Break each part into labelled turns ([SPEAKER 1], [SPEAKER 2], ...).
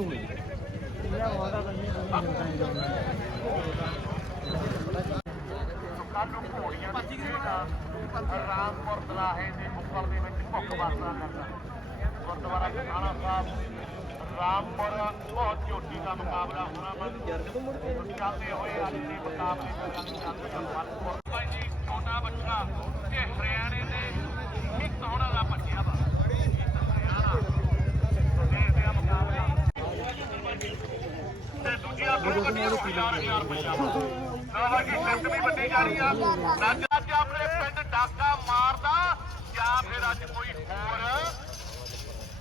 [SPEAKER 1] ਗੱਭਰੂ
[SPEAKER 2] ਕੱਲ ਨੂੰ ਘੋੜੀਆਂ ਦੀ ਖੇਡ ਰਾਮਪੁਰ ਦਰਾਹੇ ਦੇ ਮੁੱਕਲ ਦੇ ਵਿੱਚ ਭੁੱਖ ਵਾਸਾ ਕਰਦਾ। ਗੁਰਦੁਆਰਾ ਖਾਣਾ ਸਾਹਿਬ, ਰਾਮਪੁਰ ਬਹੁਤ ਝੋਟੀ ਦਾ ਮੁਕਾਬਲਾ ਹੋਣਾ ਵਾ ਚੱਲਦੇ ਹੋਏ ਅੱਜ ਦੇ ਮੁਕਾਬਲੇ ਦਾ ਗੱਲ ਚੱਲਦੇ। ਹਾਂ ਭਾਈ ਜੀ, ਛੋਟਾ ਬੱਚਾ, ਇਹ ਹਰਿਆਣੇ ਦੇ ਇੱਕ ਹੋਣਾ ਦਾ ਬੱਚਿਆ ਵਾ ਦੇਖਦੇ ਆ ਮੁਕਾਬਲਾ ਤੇ ਦੂਜੀਆਂ ਦੋ ਗੱਡੀਆਂ ਨੂੰ ਜਾ ਰਹੀਆਂ ਰੁਪਈਆ ਨਾ ਕਿ ਸਿੱਟ ਵੀ ਵੱਡੀ ਜਾ ਰਹੀ ਆ ਅੱਜ ਅੱਜ ਆਪਣੇ ਪਿੰਡ ਡਾਕਾ ਮਾਰਦਾ ਜਾਂ ਫਿਰ ਅੱਜ ਕੋਈ ਹੋਰ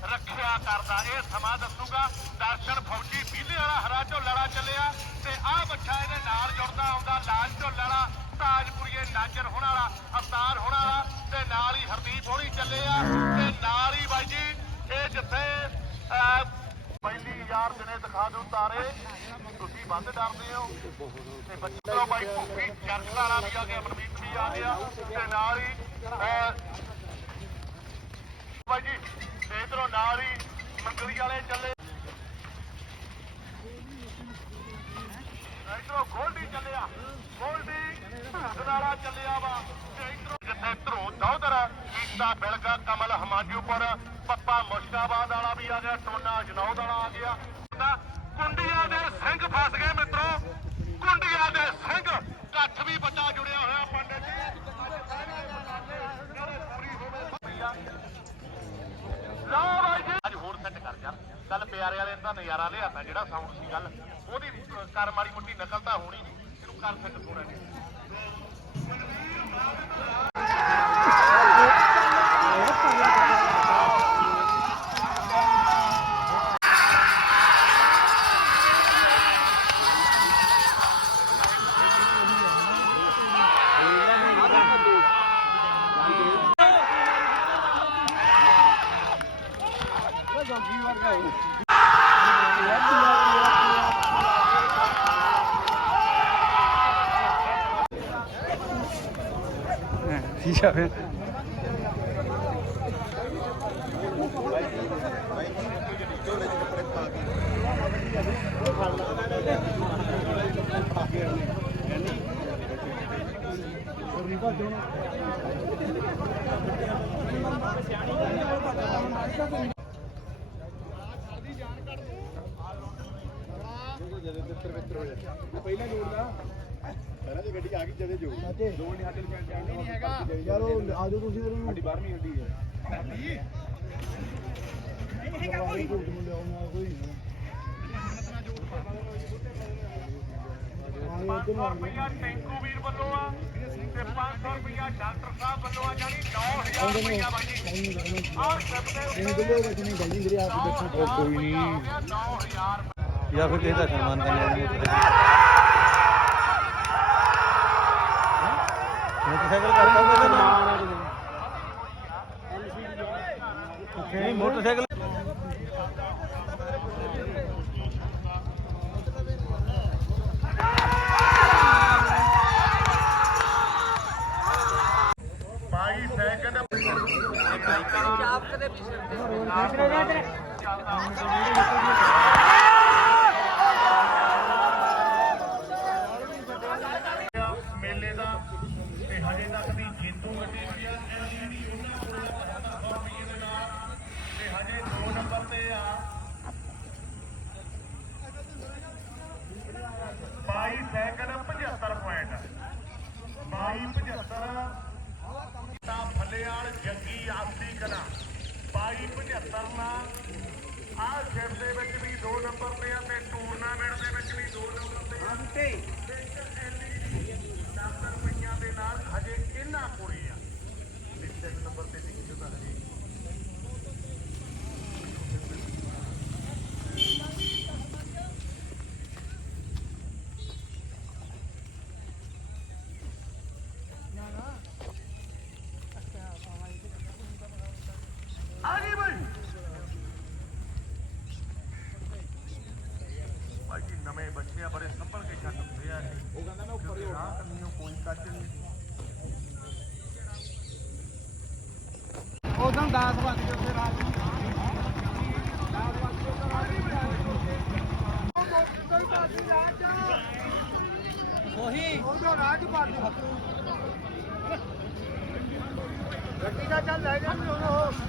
[SPEAKER 2] ਰੱਖਿਆ ਕਰਦਾ? ਇਹ ਸਮਾਂ ਦੱਸੂਗਾ। ਦਰਸ਼ਨ ਫੌਜੀ ਬੀਲੇ ਵਾਲਾ ਹਰਾ ਝੋਲੜਾ ਚੱਲਿਆ ਤੇ ਆਹ ਬੱਚਾ ਇਹਦੇ ਨਾਲ ਜੁੜਦਾ ਆਉਂਦਾ ਲਾਲ ਝੋਲੜਾ ਤਾਜਪੁਰੀਏ ਨਾਜਰ ਹੋਣ ਵਾਲਾ ਅਵਤਾਰ ਹੋਣ ਵਾਲਾ ਤੇ ਨਾਲ ਹੀ ਹਰਦੀਪ ਹੋਣੀ ਚੱਲੇ ਆ ਤੇ ਨਾਲ ਹੀ ਬਾਈ ਜੀ ਇਹ ਜਿੱਥੇ ਅਹ, ਪਹਿਲੀ ਯਾਰ ਦਿਨੇ ਤਾਰੇ ਤੁਸੀਂ ਵੱਧ ਡਰਦੇ ਹੋ। ਤੇ ਬੱਚੋ ਬਾਈ ਭੁੱਖੀ ਚਰਚ ਵਾਲਾ ਵੀ ਆ ਗਿਆ ਮਨਮੀਤ ਵੀ ਆ ਗਿਆ। ਤੇ ਨਾਲ ਹੀ ਬਾਈ ਜੀ, ਤੇ ਇਧਰੋਂ ਨਾਲ ਹੀ ਮੰਗਲੀ ਵਾਲੇ ਚੱਲੇ। ਇਧਰੋਂ ਗੋਲਡੀ ਚੱਲਿਆ। ਗੋਲਡੀ ਸਦਾਰਾ ਚੱਲਿਆ ਵਾ। ਤੇ ਇਧਰੋਂ ਜਿੱਥੇ ਧਰੋ ਦੌਦਰ ਕੀਤਾ ਬਿਲਗਾ ਕਮਲ ਹਮਾਜੂਪੁਰ, ਪੱਪਾ ਮੁਸ਼ਕਾਬਾਦ ਵਾਲਾ ਵੀ ਆ ਗਿਆ, ਟੋਨਾ ਜਨੌਦ ਵਾਲਾ ਆ ਗਿਆ। ਤਾਂ ਕੁੰਡੀਆਂ ਦੇ ਸਿੰਘ ਫਸ ਗਏ ਮਿੱਤਰੋ। ਕੁੰਡੀਆਂ ਦੇ ਸਿੰਘ। ਕੱਠ ਵੀ ਬੱਚਾ ਜੁੜਿਆ ਹੋਇਆ ਪੰਡਿਤ ਜੀ। ਲਓ ਬਾਈ ਜੀ। ਅੱਜ ਹੋਰ ਸੈੱਟ ਕਰ ਜਾ। ਕੱਲ ਪਿਆਰੇ ਵਾਲੇ ਦਾ ਨਜ਼ਾਰਾ ਲਿਆਤਾ ਜਿਹੜਾ ਸਾਊਂਡ ਸੀ ਗੱਲ। ਉਹਦੀ ਕਰ ਮਾੜੀ ਮੁੱਟੀ ਨਕਲ ਤਾਂ ਹੋਣੀ ਨਹੀਂ। ਇਹਨੂੰ ਕਰ ਸੈੱਟ ਥੋੜਾ ਜਿਹਾ।
[SPEAKER 1] ਠੀਕ ਆ ਫਿਰ
[SPEAKER 3] ਪਹਿਲਾਂ ਜੋੜਦਾ ਪਹਿਲਾਂ ਜੇ ਗੱਡੀ ਆ ਗਈ ਜਦੇ ਜੋੜ ਜੋੜ ਨਹੀਂ ਸਾਡੇ ਨੂੰ ਨਹੀਂ ਹੈਗਾ।
[SPEAKER 4] ਯਾਰ ਉਹ ਆ ਜਾਓ ਤੁਸੀਂ ਫਿਰ।
[SPEAKER 3] ਸਾਡੀ 12ਵੀਂ ਗੱਡੀ ਹੈ।
[SPEAKER 4] ਕੋਈ ਕੋਈ ਨਹੀਂ ਆਏ ਇੱਧਰ ਨੂੰ ਆ ਜਾਓ।
[SPEAKER 2] ਰੁਪਈਆ ਟੈਂਕੂ ਵੀਰ ਵੱਲੋਂ ਆ ਤੇ 500 ਰੁਪਈਆ ਡਾਕਟਰ ਸਾਹਿਬ ਵੱਲੋਂ ਆ ਜਾਨੀ 9000 ਰੁਪਈਆ ਬਾਈ ਜੀ ਔਰ ਸਭ ਦੇ
[SPEAKER 4] ਇਹਨੂੰ ਕਿਹੜੇ ਵਿੱਚ ਨਹੀਂ ਗਈ ਵੀਰੇ ਆਪ ਦੇਖੋ
[SPEAKER 1] ਕੋਈ ਨਹੀਂ
[SPEAKER 2] 9000
[SPEAKER 1] ਜਾਂ ਫਿਰ ਕਿਸੇ ਦਾ ਸਨਮਾਨ ਕਰਨਾ। ਮੋਟਰਸਾਈਕਲ ਕਰਦਾ ਕੋਈ ਨਹੀਂ ਮੋਟਰਸਾਈਕਲ।
[SPEAKER 2] ਬਾਈ ਸੈਕਿੰਡ ਮੇਲੇ ਦਾ ਤੇ ਹਜੇ ਤੱਕ ਦੀ ਜੇਤੂ ਗੱਡੀ ਹੋਈ ਆ ਐਲਈਡੀ ਉਹਨਾਂ ਕੋਲ 700 ਰੁਪਏ ਦੇ ਨਾਲ ਤੇ ਹਜੇ 2 ਨੰਬਰ ਤੇ ਆ 22 ਸੈਕਿੰਡ 75 ਪੁਆਇੰਟ 22 75 ਤਾਂ ਫੱਲੇਆਲ ਜੱਗੀ ਆਸੀ ਕਲਾ। 22 75 ਨਾਲ। ਆਹ ਸ਼ਿਪ ਦੇ ਵਿੱਚ ਵੀ 2 ਨੰਬਰ ਤੇ ਆ ਤੇ ਟੂਰਨਾਮੈਂਟ ਦੇ ਵਿੱਚ ਵੀ 2 ਨੰਬਰ ਤੇ ਆ। ਬੱਚੇ ਬੜੇ ਸੰਭਲ ਕੇ ਛੱਡ ਹੁੰਦੇ ਆ ਉਹ ਕਹਿੰਦਾ ਮੈਂ ਉੱਪਰ ਹੀ ਉੱਠਣਾ ਨਹੀਂ ਉਹ ਕੋਈ ਕੱਚ ਨਹੀਂ।
[SPEAKER 4] ਉਦੋਂ 10 ਵਜੇ ਉੱਥੇ ਰਾਤ ਨੂੰ।
[SPEAKER 3] ਉਹੀ।
[SPEAKER 2] ਉਹਦਾ ਰਾਜ ਪਾਟ ਗੱਡੀ ਦਾ ਚੱਲ ਲੈ ਜਾਂਦੇ ਉਹ।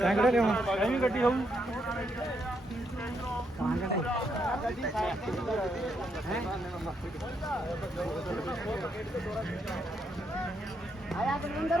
[SPEAKER 3] ਟੈਂਕੜੇ ਲਿਆਉਂ ਐਵੇਂ ਗੱਡੀ ਹੋਊ
[SPEAKER 2] ਆਇਆ ਬਲਵਿੰਦਰ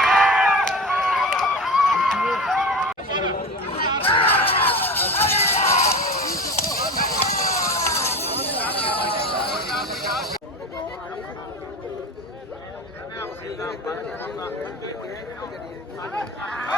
[SPEAKER 2] ามา
[SPEAKER 3] เดี๋ยวมา